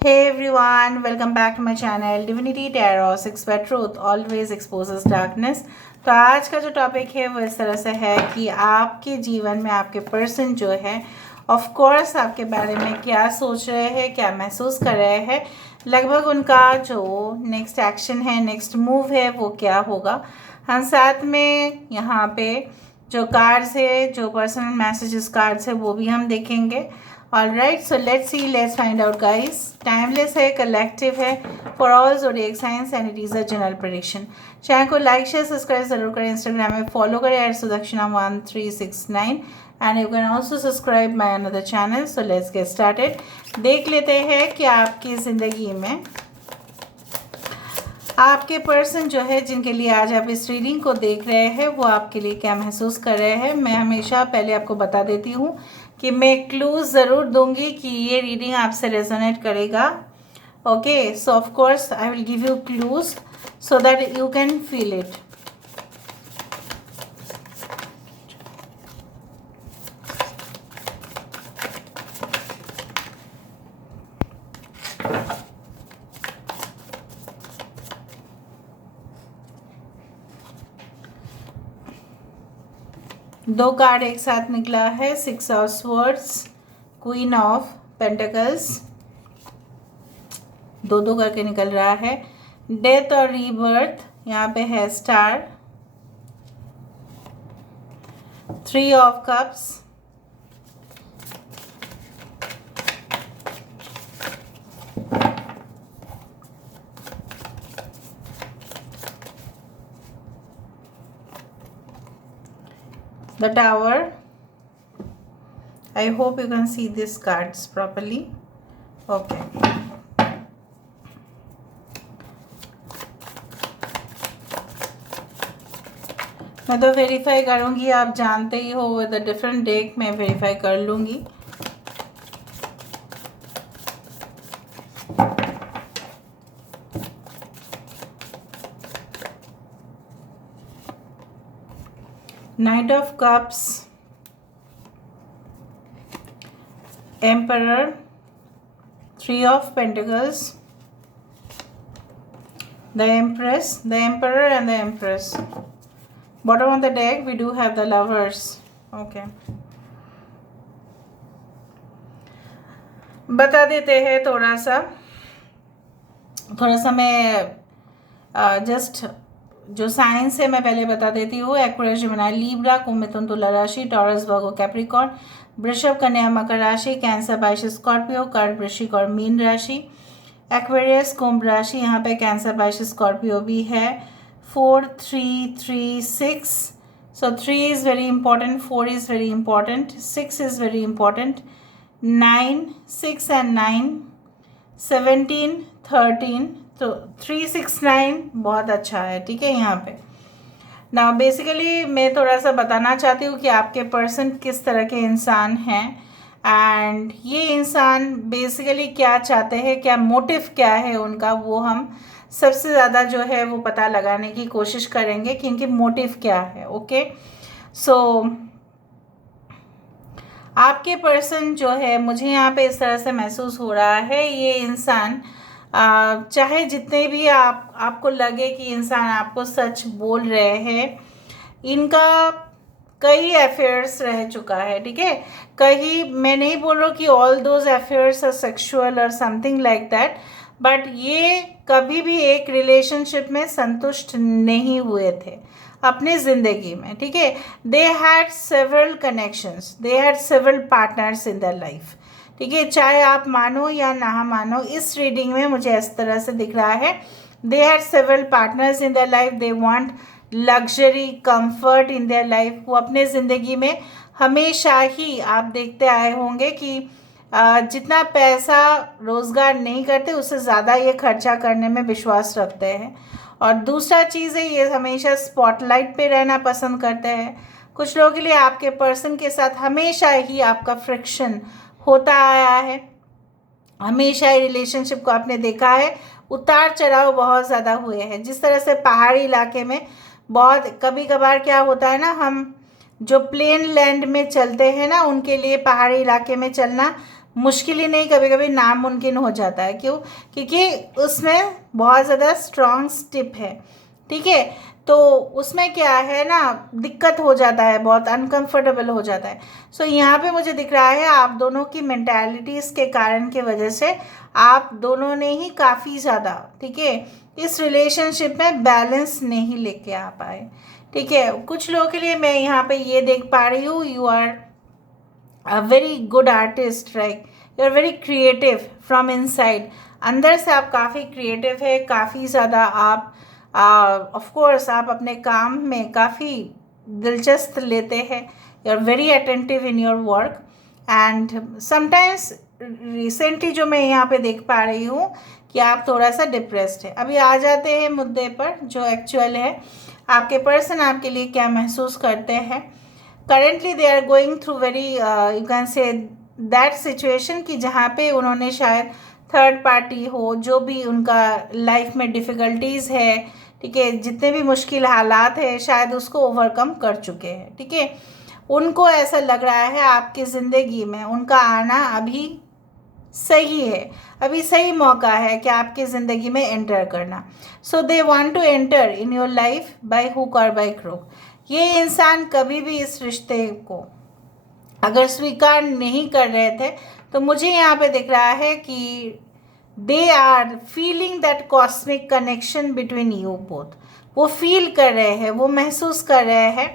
Hey everyone, welcome back to my channel Divinity Tarot 6 where truth always exposes darkness। तो आज का जो topic है वो इस तरह से है कि आपके जीवन में आपके पर्सन जो है ऑफ कोर्स आपके बारे में क्या सोच रहे हैं, क्या महसूस कर रहे हैं, लगभग उनका जो नेक्स्ट एक्शन है, नेक्स्ट मूव है वो क्या होगा। हम साथ में यहाँ पे जो कार्ड्स है, जो पर्सनल मैसेजेस कार्ड्स है वो भी हम देखेंगे। Alright, so let's find out guys। Timeless है, कलेक्टिव है, for all zodiac science and it is a general prediction. Channel को लाइक शेयर सब्सक्राइब जरूर करें, इंस्टाग्राम में फॉलो करें @sudakshinam1369 and you can also subscribe my another channel. So let's get started. देख लेते हैं कि आपकी ज़िंदगी में आपके पर्सन जो है जिनके लिए आज आप इस रीडिंग को देख रहे हैं वो आपके लिए क्या महसूस कर रहे हैं। मैं हमेशा पहले आपको बता देती हूँ कि मैं क्लूज ज़रूर दूंगी कि ये रीडिंग आपसे रेजोनेट करेगा। Okay, so of course I will give you clues so that you can feel it. दो कार्ड एक साथ निकला है, 6 of swords, queen of pentacles, दो दो करके निकल रहा है। डेथ और रीबर्थ यहाँ पे है star, 3 of cups, the tower। I hope you can see these cards properly। Okay, मैं तो वेरीफाई करूँगी, आप जानते ही हो विद द डिफरेंट डेक मैं वेरीफाई कर लूँगी। Knight of Cups, Emperor, 3 of Pentacles, the Empress, the Emperor and the Empress। Bottom of the deck we do have the Lovers। Okay, बता देते हैं थोड़ा सा मैं जस्ट जो साइंस है मैं पहले बता देती हूँ। एक्वेरियस, जेमिनी, लीब्रा, कुंभ, मिथुन, तुला राशि, टॉरस, वर्गो, कैप्रिकॉर्न, वृषभ, कन्या, मकर राशि, कैंसर, पाइसेस, स्कॉर्पियो, कर्क, वृश्चिक और मीन राशि। एक्वेरियस, कुंभ राशि, यहाँ पे कैंसर, पाइसेस, स्कॉर्पियो भी है। 4 3 3 6, सो 3 is very important, 4 is very important, 6 is very important, 9 6 and 9, 17 13, तो 3 6 9 बहुत अच्छा है। ठीक है, यहाँ पे ना बेसिकली मैं थोड़ा सा बताना चाहती हूँ कि आपके पर्सन किस तरह के इंसान हैं एंड ये इंसान बेसिकली क्या चाहते हैं, क्या मोटिव क्या है उनका, वो हम सबसे ज़्यादा जो है वो पता लगाने की कोशिश करेंगे कि इनके मोटिव क्या है। ओके, सो आपके पर्सन जो है मुझे यहाँ पे इस तरह से महसूस हो रहा है, ये इंसान चाहे जितने भी आपको लगे कि इंसान आपको सच बोल रहे हैं, इनका कई अफेयर्स रह चुका है। ठीक है, कहीं मैं नहीं बोल रहा कि all those affairs are sexual और समथिंग लाइक दैट, बट ये कभी भी एक रिलेशनशिप में संतुष्ट नहीं हुए थे अपनी ज़िंदगी में। ठीक है, they had several connections, they had several partners in their life. ठीक है, चाहे आप मानो या ना मानो, इस रीडिंग में मुझे इस तरह से दिख रहा है। They had several partners in their life, they want luxury, comfort in their life. वो अपने ज़िंदगी में हमेशा ही आप देखते आए होंगे कि जितना पैसा रोज़गार नहीं करते उससे ज़्यादा ये खर्चा करने में विश्वास रखते हैं। और दूसरा चीज़ है, ये हमेशा स्पॉटलाइट पे रहना पसंद करते हैं। कुछ लोगों के लिए आपके पर्सन के साथ हमेशा ही आपका फ्रिक्शन होता आया है, हमेशा ही रिलेशनशिप को आपने देखा है उतार चढ़ाव बहुत ज़्यादा हुए हैं। जिस तरह से पहाड़ी इलाके में बहुत कभी कभार क्या होता है ना, हम जो प्लेन लैंड में चलते हैं ना, उनके लिए पहाड़ी इलाके में चलना मुश्किल ही नहीं, कभी कभी नामुमकिन हो जाता है। क्यों? क्योंकि उसमें बहुत ज़्यादा स्ट्रॉन्ग स्टिप है, ठीक है। तो उसमें क्या है ना, दिक्कत हो जाता है, बहुत अनकंफर्टेबल हो जाता है। सो यहाँ पे मुझे दिख रहा है आप दोनों की मेंटालिटीज़ के कारण की वजह से आप दोनों ने ही काफ़ी ज़्यादा, ठीक है, इस रिलेशनशिप में बैलेंस नहीं लेके आ पाए, ठीक है। कुछ लोगों के लिए मैं यहाँ पे ये देख पा रही हूँ, you are a very good artist, right, you are very creative from inside. अंदर से आप काफ़ी क्रिएटिव है, काफ़ी ज़्यादा आप ऑफ कोर्स आप अपने काम में काफ़ी दिलचस्प लेते हैं, you are very attentive in your work. And sometimes recently जो मैं यहाँ पे देख पा रही हूँ कि आप थोड़ा सा डिप्रेस्ड है। अभी आ जाते हैं मुद्दे पर जो एक्चुअल है, आपके पर्सन आपके लिए क्या महसूस करते हैं। Currently they are going through very you can say that situation कि जहाँ पे उन्होंने शायद थर्ड पार्टी हो, जो भी उनका लाइफ में डिफ़िकल्टीज़ है, ठीक है, जितने भी मुश्किल हालात है शायद उसको ओवरकम कर चुके हैं, ठीक है। उनको ऐसा लग रहा है आपकी ज़िंदगी में उनका आना अभी सही है, अभी सही मौका है कि आपकी ज़िंदगी में एंटर करना। So they want to enter in your life by hook और बाय क्रुक। ये इंसान कभी भी इस रिश्ते को अगर स्वीकार नहीं कर रहे थे तो मुझे यहाँ पे दिख रहा है कि they are feeling that cosmic connection between you both. वो फील कर रहे हैं, वो महसूस कर रहे हैं,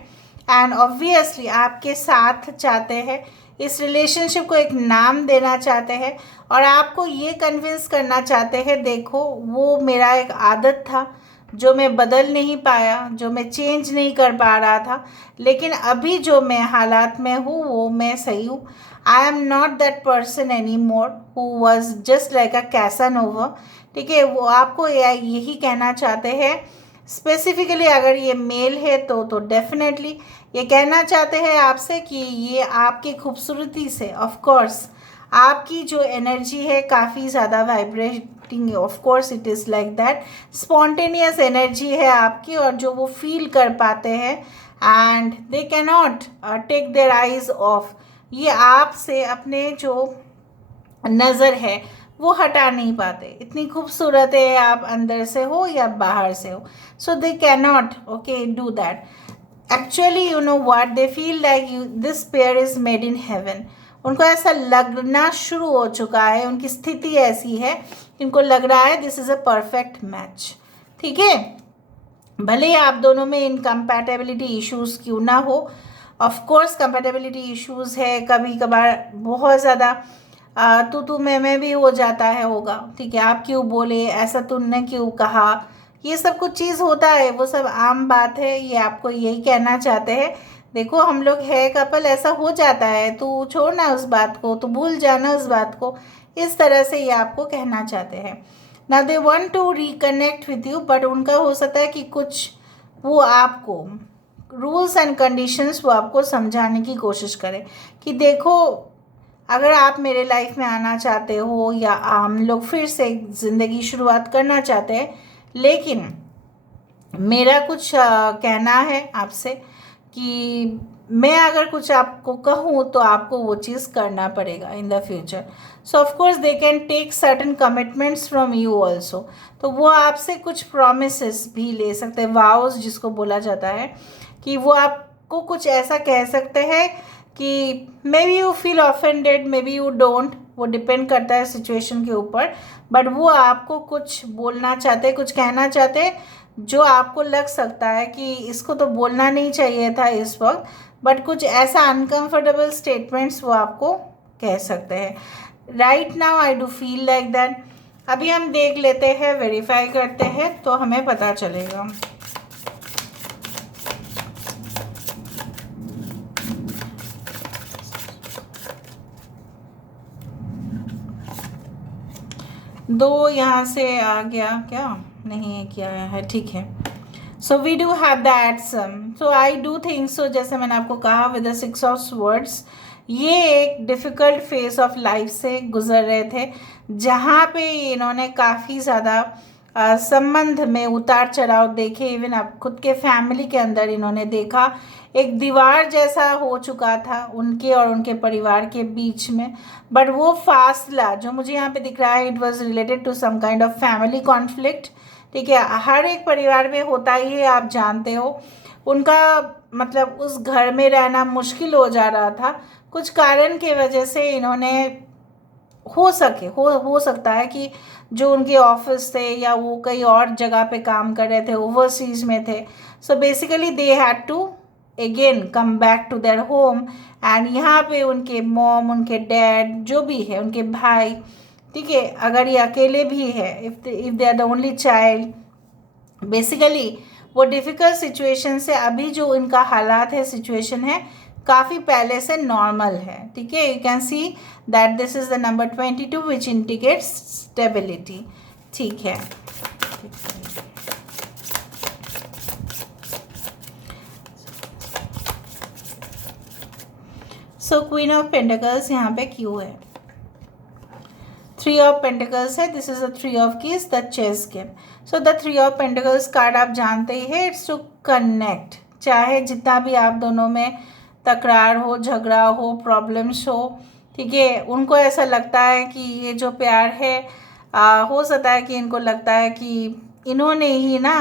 एंड ऑब्वियसली आपके साथ चाहते हैं, इस रिलेशनशिप को एक नाम देना चाहते हैं, और आपको ये कन्विंस करना चाहते हैं, देखो वो मेरा एक आदत था जो मैं बदल नहीं पाया, जो मैं चेंज नहीं कर पा रहा था, लेकिन अभी जो मैं हालात में हूँ वो मैं सही हूँ। I am not that person any more who was just like a Casanova, ठीक है। वो आपको यही कहना चाहते हैं, स्पेसिफिकली अगर ये मेल है तो डेफिनेटली ये कहना चाहते हैं आपसे कि ये आपकी खूबसूरती से, ऑफ कोर्स आपकी जो एनर्जी है काफ़ी ज़्यादा vibrating, of course it is like that, spontaneous energy है आपकी, और जो वो फील कर पाते हैं and they can not take their eyes off, ये आपसे अपने जो नज़र है वो हटा नहीं पाते। इतनी खूबसूरत है, आप अंदर से हो या बाहर से हो, so they can not okay do that. Actually you know what, they feel like you this pair is made in heaven. उनको ऐसा लगना शुरू हो चुका है, उनकी स्थिति ऐसी है, इनको लग रहा है this is a perfect match, ठीक है। भले ही आप दोनों में इनकम्पैटिबिलिटी इश्यूज़ क्यों ना हो, ऑफ कोर्स कंपैटिबिलिटी इश्यूज़ है, कभी कभार बहुत ज़्यादा तू मैं भी हो जाता है, होगा, ठीक है। आप क्यों बोले, ऐसा तुमने क्यों कहा, ये सब कुछ चीज़ होता है, वो सब आम बात है। ये आपको यही कहना चाहते हैं, देखो हम लोग है कपल, ऐसा हो जाता है, तू छोड़ना उस बात को, तू भूल जाना उस बात को, इस तरह से ये आपको कहना चाहते हैं। ना they want to reconnect with you, but उनका हो सकता है कि कुछ वो आपको रूल्स एंड कंडीशंस वो आपको समझाने की कोशिश करें कि देखो अगर आप मेरे लाइफ में आना चाहते हो या हम लोग फिर से ज़िंदगी शुरुआत करना चाहते हैं, लेकिन मेरा कुछ कहना है आपसे कि मैं अगर कुछ आपको कहूँ तो आपको वो चीज़ करना पड़ेगा in the future. So of course they can take certain commitments from you also. तो वो आपसे कुछ प्रोमिसेस भी ले सकते हैं, वाउस जिसको बोला जाता है, कि वो आपको कुछ ऐसा कह सकते हैं कि may be you feel offended, may be you don't, वो डिपेंड करता है सिचुएशन के ऊपर, बट वो आपको कुछ बोलना चाहते, कुछ कहना चाहते जो आपको लग सकता है कि इसको तो बोलना नहीं चाहिए था इस वक्त, बट कुछ ऐसा अनकंफर्टेबल स्टेटमेंट्स वो आपको कह सकते हैं। Right now I do feel like that. अभी हम देख लेते हैं, वेरीफाई करते हैं तो हमें पता चलेगा। दो यहाँ से आ गया क्या, नहीं किया है, ठीक है। So we do have that some, so I do think so, जैसे मैंने आपको कहा विद द 6 ऑफ स्वर्ड्स, ये एक डिफ़िकल्ट फेज ऑफ लाइफ से गुजर रहे थे, जहाँ पे इन्होंने काफ़ी ज़्यादा संबंध में उतार चढ़ाव देखे, इवन आप खुद के फैमिली के अंदर इन्होंने देखा एक दीवार जैसा हो चुका था उनके और उनके परिवार के बीच में। बट वो फासला जो मुझे यहाँ पे दिख रहा है, it was related to some kind of family conflict. ठीक है, हर एक परिवार में होता ही है, आप जानते हो। उनका मतलब उस घर में रहना मुश्किल हो जा रहा था कुछ कारण की वजह से। इन्होंने हो सकता है कि जो उनके ऑफिस थे या वो कहीं और जगह पे काम कर रहे थे, ओवरसीज में थे, so basically they had to again come back to their home. And यहाँ पे उनके मॉम, उनके डैड, जो भी है, उनके भाई, ठीक है, अगर ये अकेले भी है, if they are the only child, basically वो डिफ़िकल्ट सिचुएशन से अभी जो इनका हालात है, सिचुएशन है, काफ़ी पहले से नॉर्मल है। ठीक है, you can see that this is the number 22 which indicates stability. ठीक है, सो क्वीन ऑफ पेंटिकल्स यहाँ पे क्यों है? 3 ऑफ पेंटिकल्स है, this is the 3 of keys, the chess game. So the 3 of pentacles card आप जानते ही है, इट्स टू कनेक्ट। चाहे जितना भी आप दोनों में तकरार हो, झगड़ा हो, प्रॉब्लम्स हो, ठीक है, उनको ऐसा लगता है कि ये जो प्यार है, हो सकता है कि इनको लगता है कि इन्होंने ही ना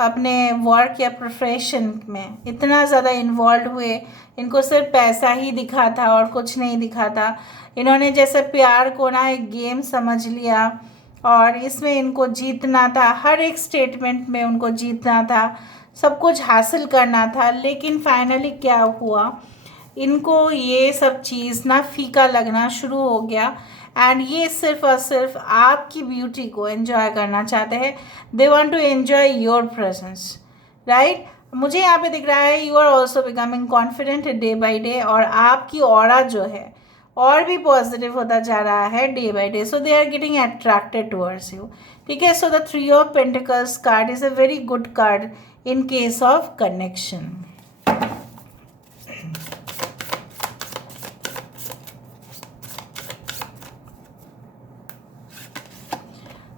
अपने वर्क या प्रोफेशन में इतना ज़्यादा इन्वॉल्व हुए, इनको सिर्फ पैसा ही दिखा था और कुछ नहीं दिखा था। इन्होंने जैसे प्यार को ना एक गेम समझ लिया और इसमें इनको जीतना था, हर एक स्टेटमेंट में उनको जीतना था, सब कुछ हासिल करना था। लेकिन फाइनली क्या हुआ, इनको ये सब चीज़ ना फीका लगना शुरू हो गया एंड ये सिर्फ और सिर्फ आपकी ब्यूटी को एंजॉय करना चाहते हैं। They want to enjoy your presence, right. मुझे यहाँ पे दिख रहा है you are also becoming confident day by day, और आपकी ऑरा जो है और भी पॉजिटिव होता जा रहा है day by day. So they are getting attracted towards you. ठीक है, so the 3 of pentacles card is a very good card in case of connection.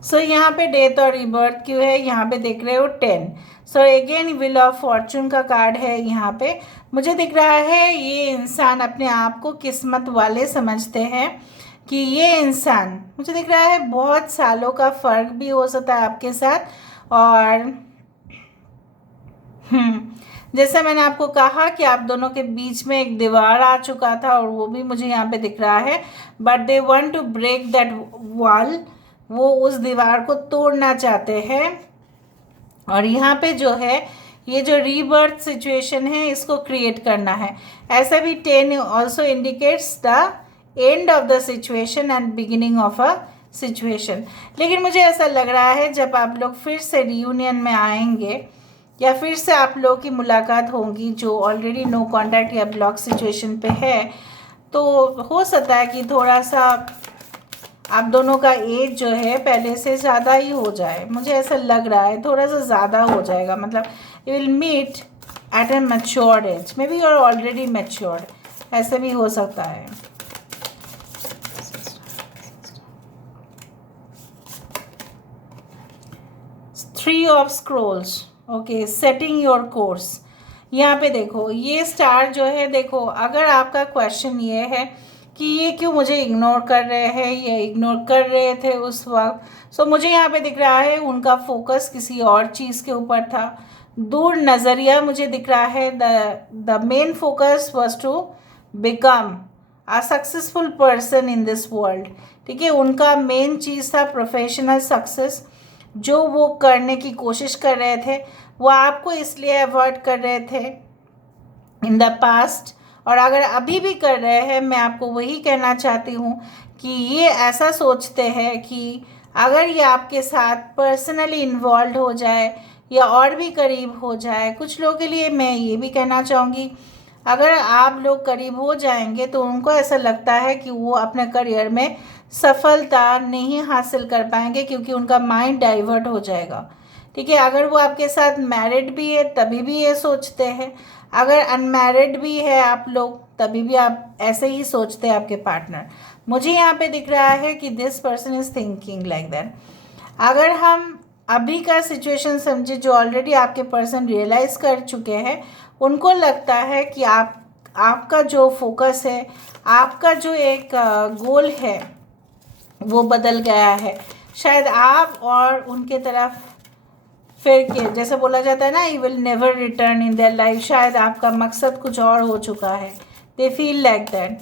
So यहाँ पे डेथ और रिबर्थ क्यों है, यहाँ पे देख रहे हो 10। So again wheel of Fortune का कार्ड है यहाँ पे। मुझे दिख रहा है ये इंसान अपने आप को किस्मत वाले समझते हैं कि ये इंसान, मुझे दिख रहा है बहुत सालों का फ़र्क भी हो सकता है आपके साथ। और जैसे मैंने आपको कहा कि आप दोनों के बीच में एक दीवार आ चुका था और वो भी मुझे यहाँ पे दिख रहा है, but they want to break that wall. वो उस दीवार को तोड़ना चाहते हैं। और यहाँ पे जो है ये जो रीबर्थ सिचुएशन है इसको क्रिएट करना है। ऐसा भी 10 also indicates the end of the situation and beginning of a situation. लेकिन मुझे ऐसा लग रहा है जब आप लोग फिर से रियूनियन में आएंगे या फिर से आप लोगों की मुलाकात होगी जो ऑलरेडी नो कॉन्टैक्ट या ब्लॉक सिचुएशन पे है, तो हो सकता है कि थोड़ा सा आप दोनों का एज जो है पहले से ज़्यादा ही हो जाए। मुझे ऐसा लग रहा है थोड़ा सा ज़्यादा हो जाएगा, मतलब you will meet at a matured age, maybe you are already matured, ऐसे भी हो सकता है। Three of scrolls, okay, setting your course. यहाँ पे देखो ये स्टार जो है, देखो अगर आपका क्वेश्चन ये है कि ये क्यों मुझे इग्नोर कर रहे हैं, ये इग्नोर कर रहे थे उस वक्त, सो मुझे यहाँ पे दिख रहा है उनका फोकस किसी और चीज़ के ऊपर था, दूर नज़रिया मुझे दिख रहा है। The main focus was to become a successful person in this world. ठीक है, उनका मेन चीज़ था प्रोफेशनल सक्सेस, जो वो करने की कोशिश कर रहे थे। वो आपको इसलिए अवॉइड कर रहे थे इन द पास्ट, और अगर अभी भी कर रहे हैं, मैं आपको वही कहना चाहती हूँ कि ये ऐसा सोचते हैं कि अगर ये आपके साथ पर्सनली इन्वॉल्व हो जाए या और भी करीब हो जाए, कुछ लोगों के लिए मैं ये भी कहना चाहूँगी, अगर आप लोग करीब हो जाएंगे तो उनको ऐसा लगता है कि वो अपने करियर में सफलता नहीं हासिल कर पाएंगे क्योंकि उनका माइंड डाइवर्ट हो जाएगा। ठीक है, अगर वो आपके साथ मैरिड भी है तभी भी ये सोचते हैं, अगर अनमैरिड भी है आप लोग तभी भी आप ऐसे ही सोचते हैं आपके पार्टनर। मुझे यहाँ पे दिख रहा है कि this person is thinking like that. अगर हम अभी का सिचुएशन समझे, जो ऑलरेडी आपके पर्सन रियलाइज कर चुके हैं, उनको लगता है कि आपका जो फोकस है, आपका जो एक गोल है वो बदल गया है। शायद आप और उनके तरफ फिर के, जैसे बोला जाता है ना, you will never return in their life, शायद आपका मकसद कुछ और हो चुका है। दे feel like that.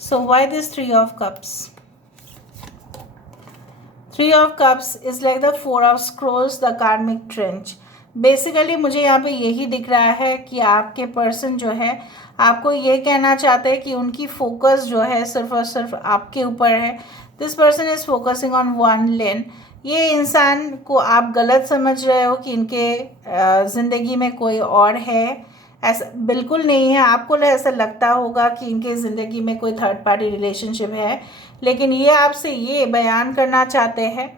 So why this 3 of cups? 3 of cups is like the 4 of scrolls, the कार्मिक ट्रेंच। बेसिकली मुझे यहाँ पे यही दिख रहा है कि आपके पर्सन जो है आपको ये कहना चाहते हैं कि उनकी फोकस जो है सिर्फ और सिर्फ आपके ऊपर है। This person is focusing on one लेन। ये इंसान को आप गलत समझ रहे हो कि इनके ज़िंदगी में कोई और है, ऐसा बिल्कुल नहीं है। आपको ऐसा लगता होगा कि इनके ज़िंदगी में कोई थर्ड पार्टी रिलेशनशिप है, लेकिन ये आपसे ये बयान करना चाहते हैं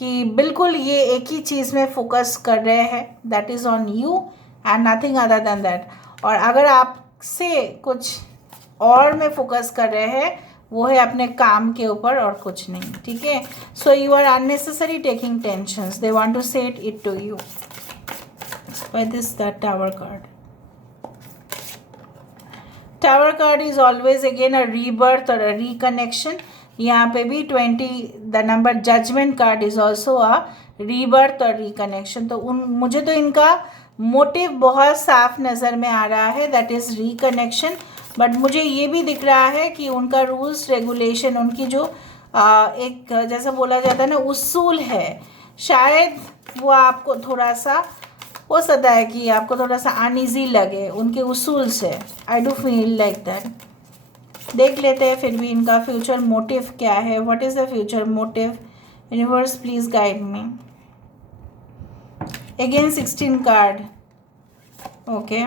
कि बिल्कुल ये एक ही चीज़ में फोकस कर रहे हैं, that is on you and nothing other than that. और अगर आपसे कुछ और में फोकस कर रहे हैं, वो है अपने काम के ऊपर और कुछ नहीं, ठीक है। So you are unnecessary taking tensions, they want to set it to you by this the tower card. Tower card is always again a rebirth और अ रिकनेक्शन। यहाँ पे भी 20 the number judgement card is also a rebirth और reconnection. तो मुझे तो इनका motive बहुत साफ नज़र में आ रहा है, दैट इज़ रिकनेक्शन। बट मुझे ये भी दिख रहा है कि उनका रूल्स रेगुलेशन, उनकी जो एक जैसा बोला जाता है ना उसूल है, शायद वो आपको थोड़ा सा हो सकता है कि आपको थोड़ा सा अनईजी लगे उनके उसूल से। आई डू फील लाइक दैट। देख लेते हैं फिर भी इनका फ्यूचर मोटिव क्या है। What is the future motive? Universe please guide me. Again 16 card, okay,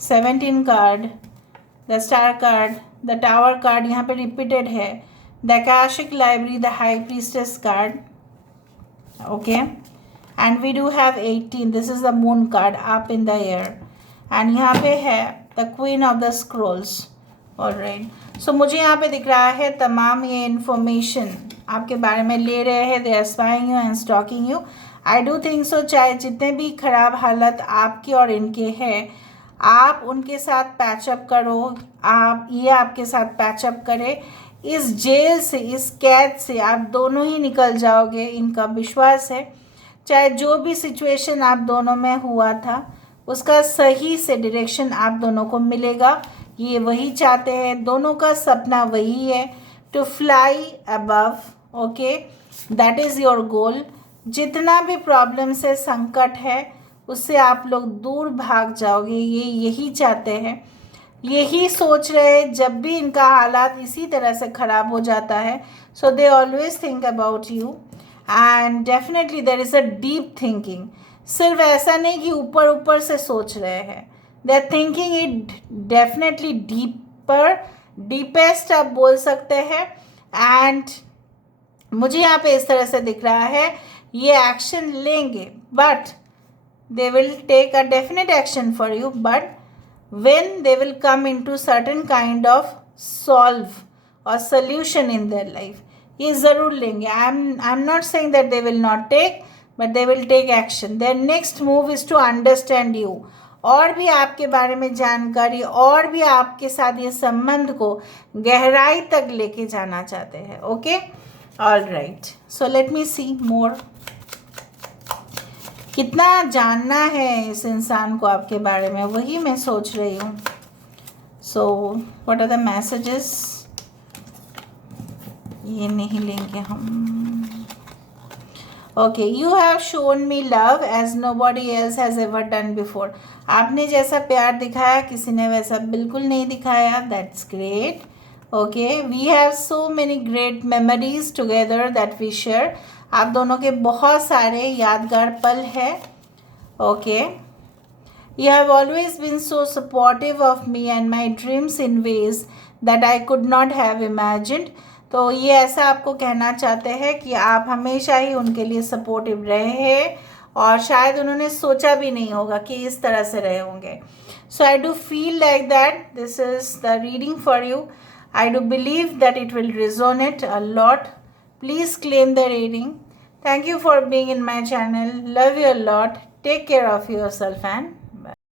17 card, the star card, the tower card यहाँ पे रिपीटेड है, the akashic library, the high priestess card, okay, and we do have 18, this is the moon card up in the air, and यहाँ पे है the queen of the scrolls. Alright, so मुझे यहाँ पे दिख रहा है तमाम ये इन्फॉर्मेशन आपके बारे में ले रहे हैं, they are spying you and stalking you. I do think so, चाहे जितने भी खराब हालत आपकी और इनके हैं, आप उनके साथ पैचअप करो, आप ये आपके साथ पैचअप करें, इस जेल से, इस कैद से आप दोनों ही निकल जाओगे, इनका विश्वास है। चाहे जो भी सिचुएशन आप दोनों में हुआ था, उसका सही से डायरेक्शन आप दोनों को मिलेगा। ये वही चाहते हैं, दोनों का सपना वही है, to fly above, okay, that is your goal. जितना भी प्रॉब्लम है, संकट है, उससे आप लोग दूर भाग जाओगे, ये यही चाहते हैं, यही सोच रहे हैं। जब भी इनका हालात इसी तरह से ख़राब हो जाता है, so they always think about you and definitely there is a deep thinking. सिर्फ ऐसा नहीं कि ऊपर ऊपर से सोच रहे हैं, they are thinking it definitely deeper, deepest आप बोल सकते हैं। एंड मुझे यहाँ पे इस तरह से दिख रहा है, ये एक्शन लेंगे, but they will take a definite action for you, but when they will come into certain kind of solve or solution in their life, ये ज़रूर लेंगे। I'm not saying that they will not take, but they will take action. Their next move is to understand you, और भी आपके बारे में जानकारी, और भी आपके साथ ये संबंध को गहराई तक लेके जाना चाहते हैं। Okay, all right, so let me see more. कितना जानना है इस इंसान को आपके बारे में, वही मैं सोच रही हूँ। So what are the messages? ये नहीं लेंगे हम। Okay, you have shown me love as nobody else has ever done before. आपने जैसा प्यार दिखाया किसी ने वैसा बिल्कुल नहीं दिखाया, that's great. Okay, we have so many great memories together that we share. आप दोनों के बहुत सारे यादगार पल हैं। Okay, you have always been so supportive of me and my dreams in ways that I could not have imagined. तो ये ऐसा आपको कहना चाहते हैं कि आप हमेशा ही उनके लिए सपोर्टिव रहे हैं, और शायद उन्होंने सोचा भी नहीं होगा कि इस तरह से रहे होंगे। So I do feel like that this is the reading for you. I do believe that it will resonate a lot. Please claim the reading. Thank you for being in my channel. Love you a lot. Take care of yourself and